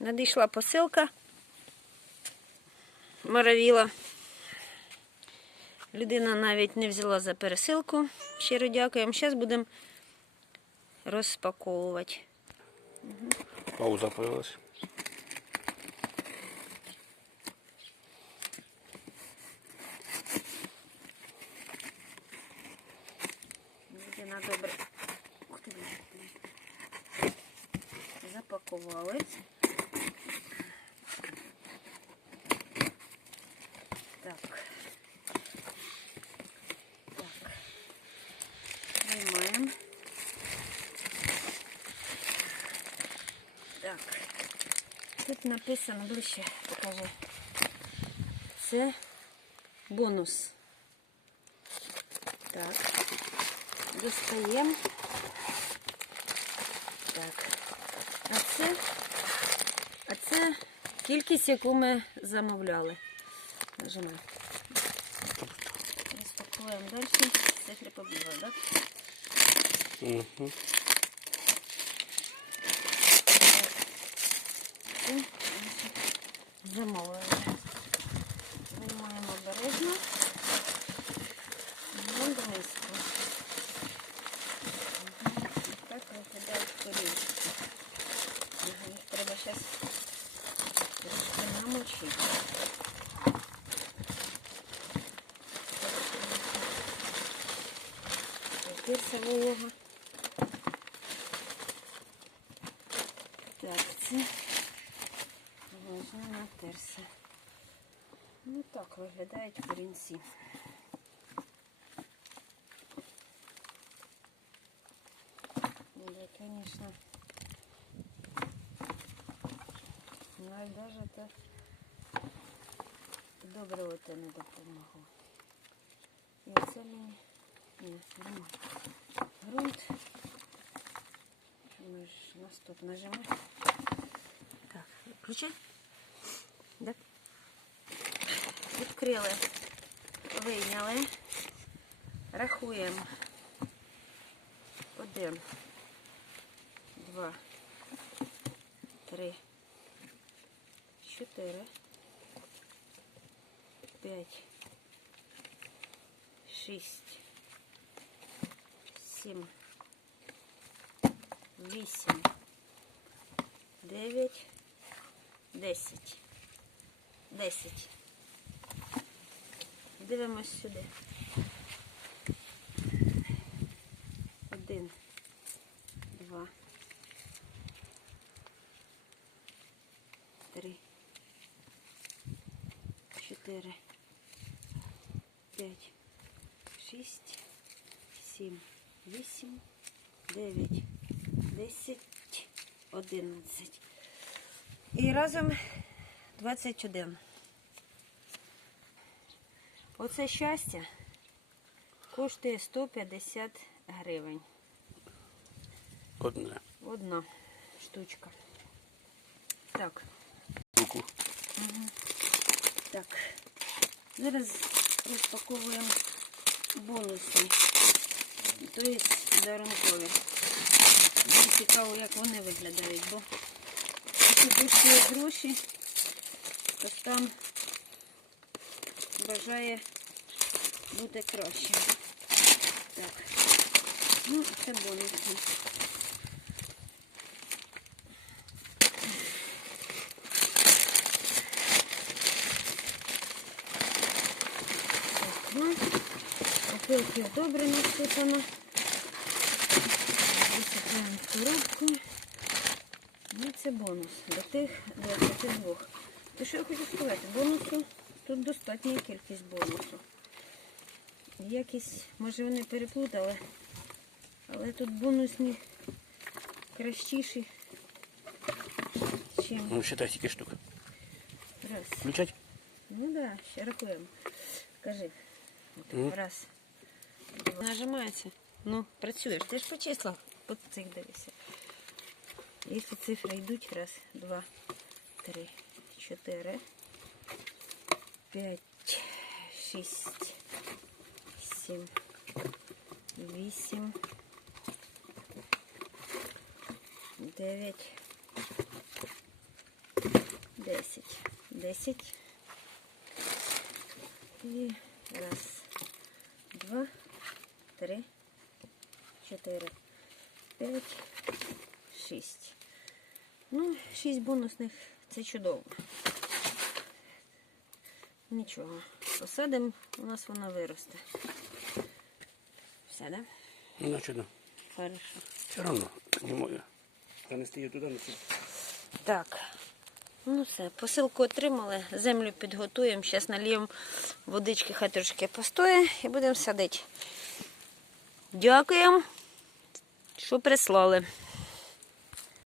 Надійшла посилка. Моровіла. Людина навіть не взяла за пересилку. Щиро дякуємо. Зараз будемо розпаковувати. Пауза появилась. Людина добре. Запакували. Так. Тут написано ближче, покажи. Це бонус. Так. Достаємо. Так. А це, а це кількість, яку ми замовляли. Нажимаємо. Розпакуємо далі. Цифри побігли, так? Угу. Це ми замовили. Виймаємо обережно. Йдемо до миску. Мгм. Ось Так виглядають корінчики. Ага, Їх треба зараз трішки намочити. Пірса волога. Так, це Натерся. Ну так виглядають корінці. Да, конечно. Навіть даже це добре оте не допомогло. І це мені ні. Грунт. Ми ж на стоп нажимаємо. Так, включай. Да? Відкрили, вийняли. Рахуємо. Один, два, три, чотири, п'ять, шість, сім, вісім, дев'ять, десять. Десять. Дивимось сюди. Один, два, три, чотири, п'ять, шість, сім, вісім, дев'ять, десять, одинадцять. І разом 21. Оце щастя коштує 150 гривень. Одне. Одна штучка. Так, Руку. так. Зараз розпаковуємо бонуси. Тобто дарункові. Мені цікаво, як вони виглядають, бо коштує гроші, то там бажає бути краще. Так. Ну, це бонуси. Так, ну, опилки добре насипано. Висипаємо коробку. Ну, це бонус до тих 22. То що я хочу сказати? Бонусу, тут достатня кількість бонусу. Якісь, може вони переплутали, але тут бонусні кращіші, чим Ну, считай, скільки штук. раз. Включать? Ну да, ще рахуємо. Кажи. Мгм. Раз. Два. Нажимається. Ну, працюєш. Ти ж по числах по цих дивишся. Якщо цифри йдуть, раз, два, три, чотири, п'ять, шість, сім, вісім, дев'ять, 10. І раз, два, три, чотири, п'ять, шість. Ну, шість бонусних це чудово. Нічого. Посадимо, у нас вона виросте. Все, да? Ну, чудо. Хорошо. Все одно не можу. Занести її туди, не сюди. Так. Ну все, посилку отримали, землю підготуємо, зараз нальємо водички, хай трошки постоє і будемо садити. Дякуємо, що прислали.